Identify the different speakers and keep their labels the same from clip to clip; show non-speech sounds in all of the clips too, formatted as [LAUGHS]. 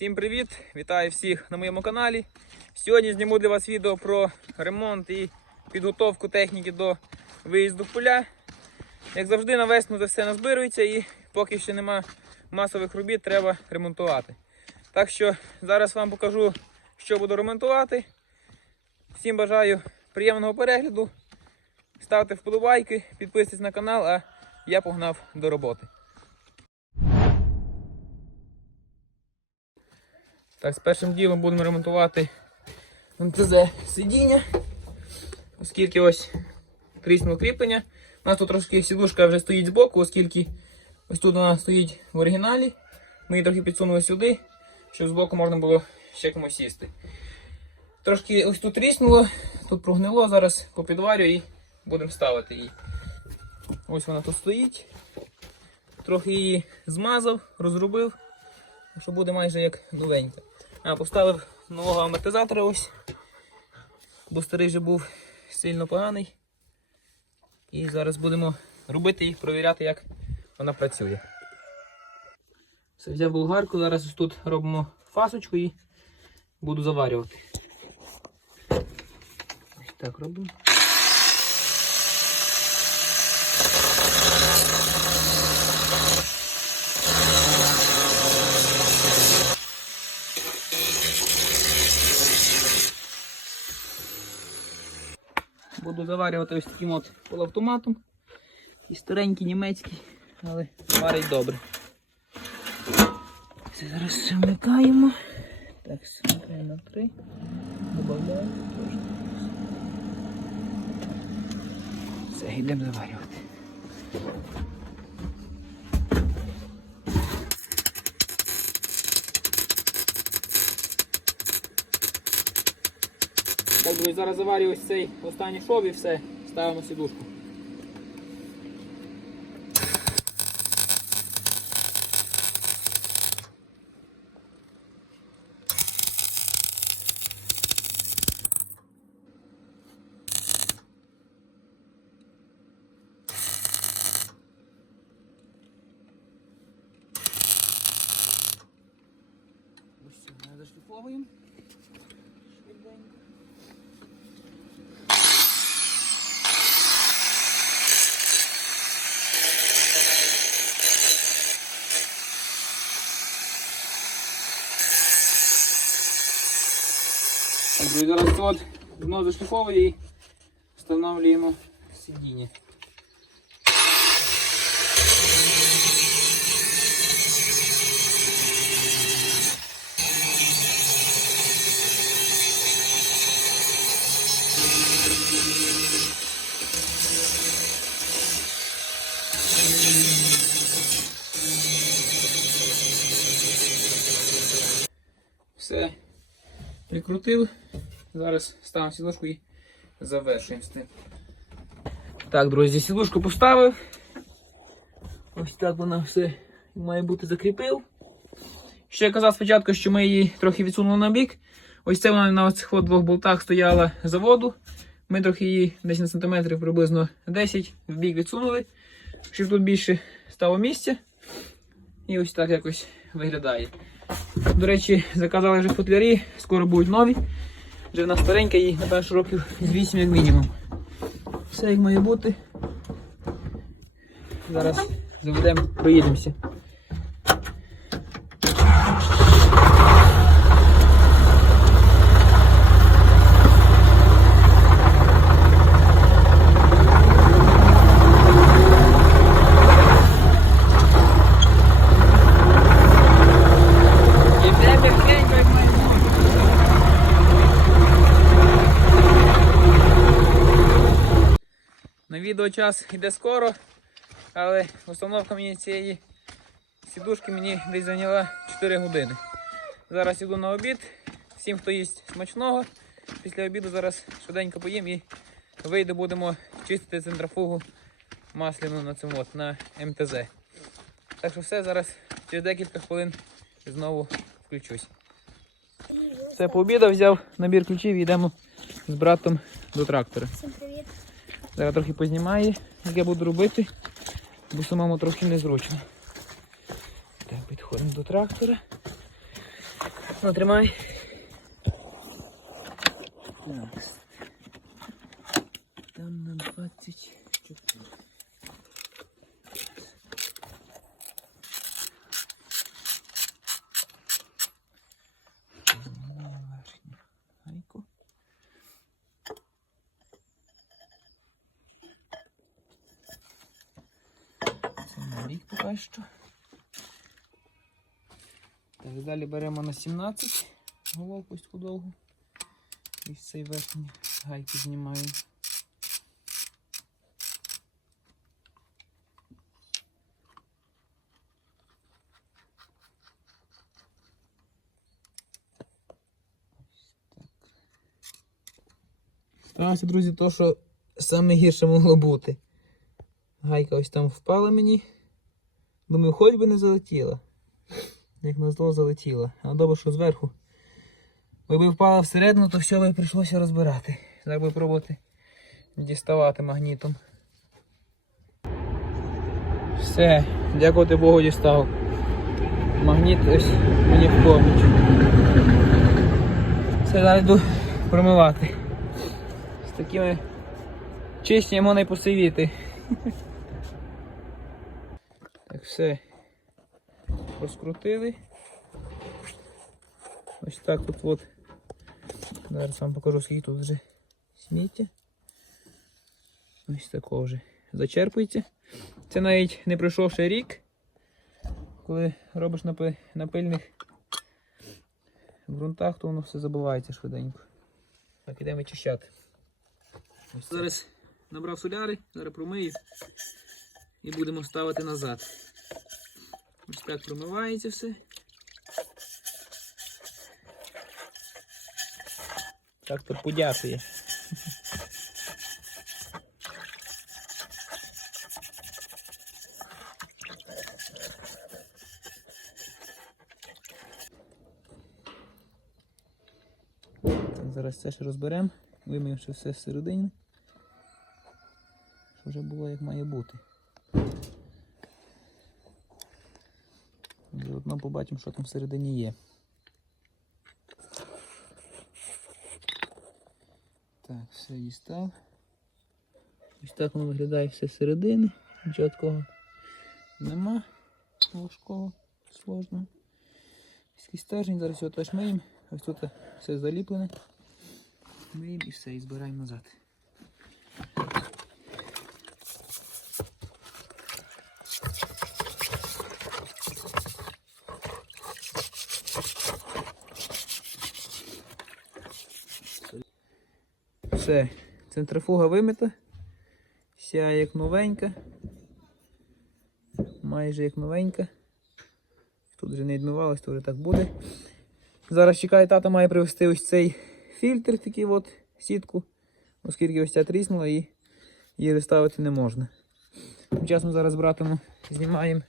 Speaker 1: Всім привіт! Вітаю всіх на моєму каналі. Сьогодні зніму для вас відео про ремонт і підготовку техніки до виїзду в поля. Як завжди, на весну це все назбирується і поки ще нема масових робіт, треба ремонтувати. Так що зараз вам покажу, що буду ремонтувати. Всім бажаю приємного перегляду. Ставте вподобайки, підписуйтесь на канал, а я погнав до роботи. Так, з першим ділом будемо ремонтувати МТЗ сидіння, оскільки ось тріснуло кріплення. У нас тут трошки сідушка вже стоїть збоку, оскільки ось тут вона стоїть в оригіналі. Ми її трохи підсунули сюди, щоб збоку можна було ще комусь сісти. Трошки ось тут тріснуло, тут прогнило, зараз попідварю і будемо ставити її. Ось вона тут стоїть. Трохи її змазав, розробив, що буде майже як новенька. Поставив нового амортизатора ось, бо старий вже був сильно поганий. І зараз будемо робити і перевіряти, як вона працює. Все, взяв болгарку, зараз ось тут робимо фасочку і буду заварювати. Ось так робимо. Буду заварювати ось таким от полуавтоматом. І старенький німецький, але варить добре. Все, зараз все вмикаємо. Так, вмикаємо на 3. Добавляємо трошки. Все, йдемо заварювати. Друзі, зараз заварю ось цей останній шов і все, ставимо сідушку. зараз це от знову зашліфовує і встановлюємо сидіння. Все Прикрутив. Зараз ставимо сідушку і завершуємо. Так, друзі, сідушку поставив. Ось так вона все має бути закріпив. Ще я казав спочатку, що ми її трохи відсунули на бік. Ось це вона на цих двох болтах стояла заводу. Ми трохи її десь на сантиметрів приблизно 10 в бік відсунули, щоб тут більше стало місця. І ось так якось виглядає. До речі, заказали вже футлярі, скоро будуть нові. Вже вона старенька їй, напевно років з 8 як мінімум. Все як має бути. Зараз заведемо, проїдемося. І все м'якенько, як має бути. На час йде скоро, але установка мені цієї сідушки мені десь зайняла 4 години. Зараз іду на обід. Всім, хто їсть смачного. Після обіду зараз швиденько поїм і вийду, будемо чистити центрофугу масляну на цьому от, на МТЗ. Так що все, зараз через декілька хвилин знову включусь. Все, пообідав, взяв набір ключів і йдемо з братом до трактора.
Speaker 2: Всім привіт.
Speaker 1: Зараз трохи познімає, як я буду робити, бо самому трохи незручно. Так, підходимо до трактора. Ну, тримай. Так. Там на 24. Знімаю верхню гайку. Це на рік поки що. Так, далі беремо на 17 головку ось таку довгу. І з цієї верхньої гайки знімаємо. Сталося, друзі, то, що саме гірше могло бути. Гайка ось там впала мені. Думаю, хоч би не залетіла. Як на зло залетіла. А добре, що зверху. Якби впала всередину, то все би прийшлося розбирати. Зараз би пробувати діставати магнітом. Все, дякувати Богу, дістав. Магніт ось мені в поміч. Все, зараз йду промивати. З такими чисті можна посивіти. [LAUGHS] Так, все. Розкрутили. Ось так от от. Зараз вам покажу, скільки тут вже сміття. Ось такого вже зачерпується. Це навіть не пройшов ще рік, коли робиш на, пильних ґрунтах, то воно все забувається швиденько. Так, ідемо чищати. Зараз набрав соляри, зараз промию і будемо ставити назад. Так промивається все. Так то подякує. Зараз це ще розберемо, вимивши все всередині. Щоб вже було як має бути. Заодно побачимо, що там всередині є. Так, все дістав. Ось так воно виглядає все зсередини. Нічого такого нема важкого, сложного. Ось стержень, зараз його теж миємо. Ось тут все заліплене. Миємо і все, і збираємо назад. Все, центрифуга вимита. Вся як новенька. Майже як новенька. Тут вже не відмивалось, то вже так буде. Зараз чекає, тата має привезти ось цей фільтр, такий от сітку, оскільки ось ця тріснула і її розставити не можна. Тим часом зараз братиму, знімаємо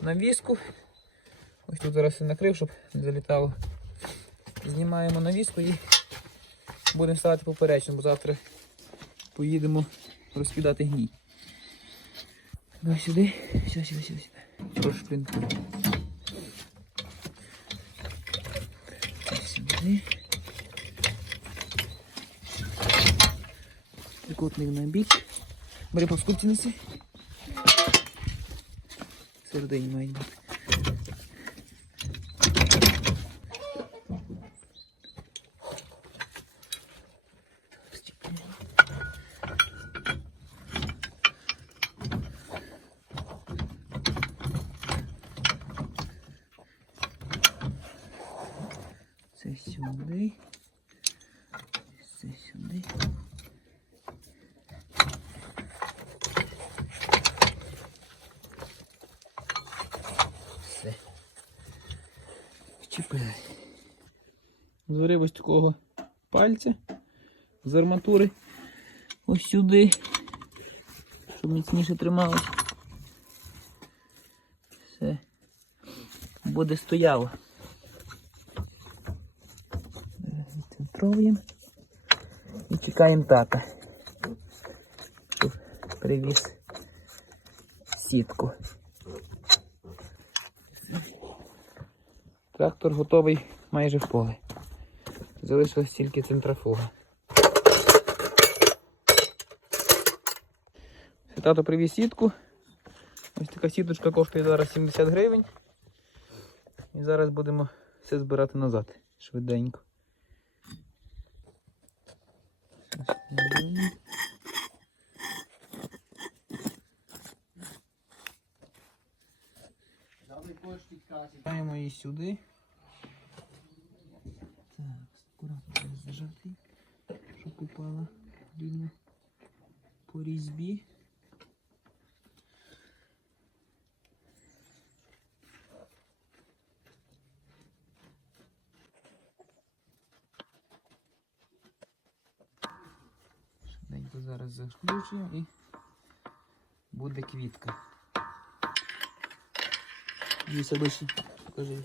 Speaker 1: навіску. Ось тут зараз все накрив, щоб не залітало. Знімаємо навіску і будемо ставити поперечно, бо завтра поїдемо розкидати гній. Давай сюди, сюди, сюди, сюди. Прошу шпинку. Сюди. Трикутник на бік. Бери по скупці неси. Середині має бути. Це сюди. Це сюди. Все. Чіпляй. Зварив ось такого пальця з арматури. Ось сюди. Щоб міцніше трималось. Все. Буде стояло. Відцентровуємо і чекаємо тата, щоб привіз сітку. Трактор готовий майже в поле. Залишилась тільки центрофуга. Тато привіз сітку. Ось така сіточка коштує зараз 70 гривень. І зараз будемо все збирати назад швиденько. Ставимо її сюди. Так, акуратно зажати, щоб упала рівно по різьбі. Швиденько зараз заключуємо і буде квітка. Дивіться, обычно, покажи,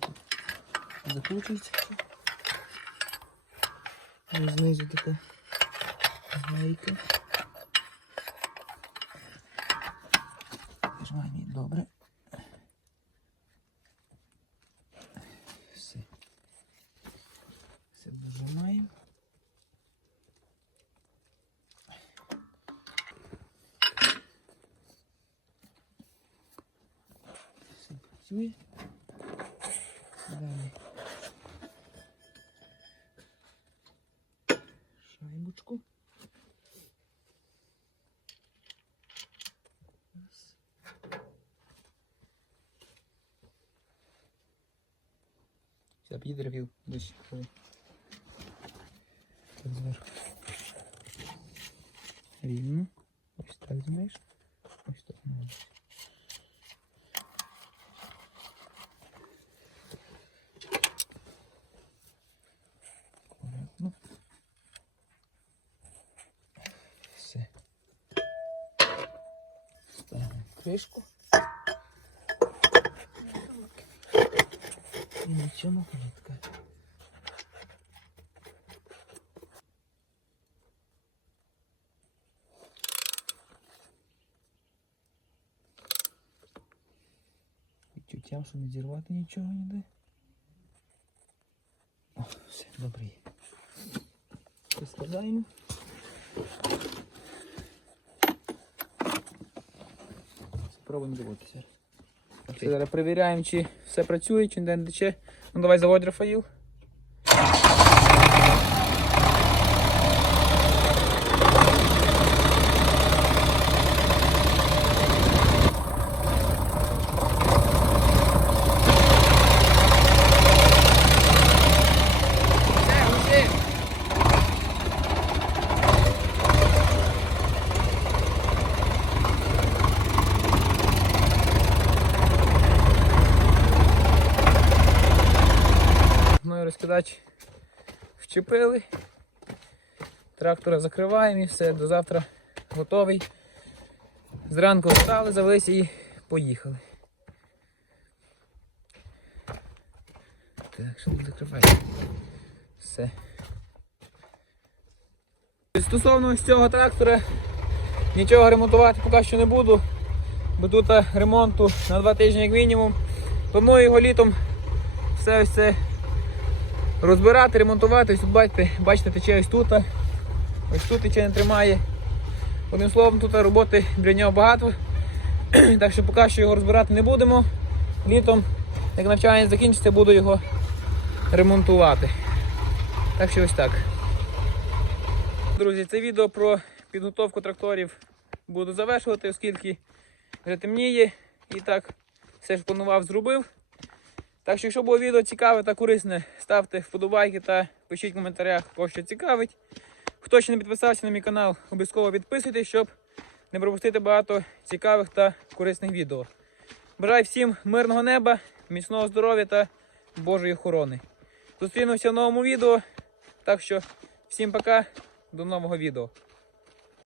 Speaker 1: закручивается. І знизу така гайка. Добре. Все. Все зажимаємо. Все працює. Далі. Шайбочку. Раз. Все, підійди ревів. Десь. Так зверху. Рівно. Ось так знаєш. Ось так. молодець. кришку. І на цьому клітка. Відчуттям, що не зірвати нічого ніде. О, все, добре. є. Складаємо. Дивитися. Зараз перевіряємо, чи все працює, чи не тече. Ну давай заводь Рафаїл. Розкидач вчепили. Трактора закриваємо і все, до завтра готовий. Зранку встали, завелися і поїхали. Так, що тут закриваємо? Все. Стосовно цього трактора нічого ремонтувати поки що не буду, бо тут ремонту на два тижні як мінімум. Планую його літом все ось це розбирати, ремонтувати. Ось бачите, бачите, тече ось тут. Ось тут тече не тримає. Одним словом, тут роботи для нього багато. [CLEARS THROAT] Так що поки що його розбирати не будемо. Літом, як навчання закінчиться, буду його ремонтувати. Так що ось так. Друзі, це відео про підготовку тракторів буду завершувати, оскільки вже темніє і так все ж планував, зробив. Так що, якщо було відео цікаве та корисне, ставте вподобайки та пишіть в коментарях, кого що цікавить. Хто ще не підписався на мій канал, обов'язково підписуйтесь, щоб не пропустити багато цікавих та корисних відео. Бажаю всім мирного неба, міцного здоров'я та Божої охорони. Зустрінемося в новому відео. Так що всім пока, до нового відео.